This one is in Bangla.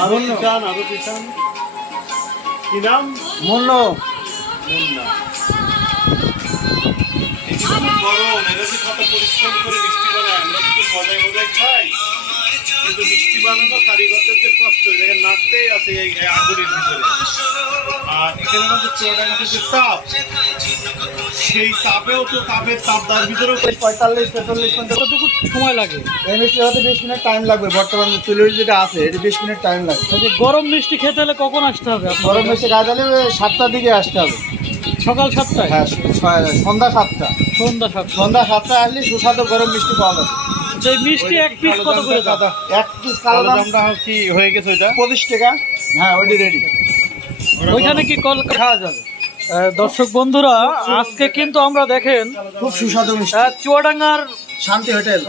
আরো পিছান কি নাম? মুন্ন। মুন্না। গরম এটা যে কত পরিশ্রম করে মিষ্টি বানায়, আমরা কিন্তু মজায় মজায় খাই, কিন্তু মিষ্টি বানানো কারিগরদের যে কষ্ট এটাকে নাড়তেই আছে এই আগুনের ভিতরে। আর এখানে আমাদের চুয়াডাঙ্গাতে যে তাপ, সেই তাপেও তো তাপের তাপদার ভিতরেও 45-46 মিনিট। কতটুকু সময় লাগে? এই মিষ্টি হতে 20 মিনিট টাইম লাগবে। বর্তমানে চুলের যেটা আছে এটা 20 মিনিট টাইম লাগবে। এই যে গরম মিষ্টি খেতে হলে কখন আসতে হবে? গরম মিষ্টি খাওয়া হলে 7টার দিকে আসতে হবে। সকাল 7টায়? হ্যাঁ, সন্ধ্যা 7টা। সন্ধ্যা 7টা। সন্ধ্যা 7টায় আসলে সুস্বাদু গরম মিষ্টি পাওয়া যাবে। এই মিষ্টি এক পিস কত করে দাদা? এক পিস কালো দামটা কি হয়ে গেছে ওইটা? 25 টাকা। হ্যাঁ, ওইটি রেডি। ওইখানে কি কল খাওয়া যাবে? দর্শক বন্ধুরা, আজকে কিন্তু আমরা দেখেন খুব সুস্বাদু মিষ্টি। চুয়াডাঙ্গার শান্তি হোটেল।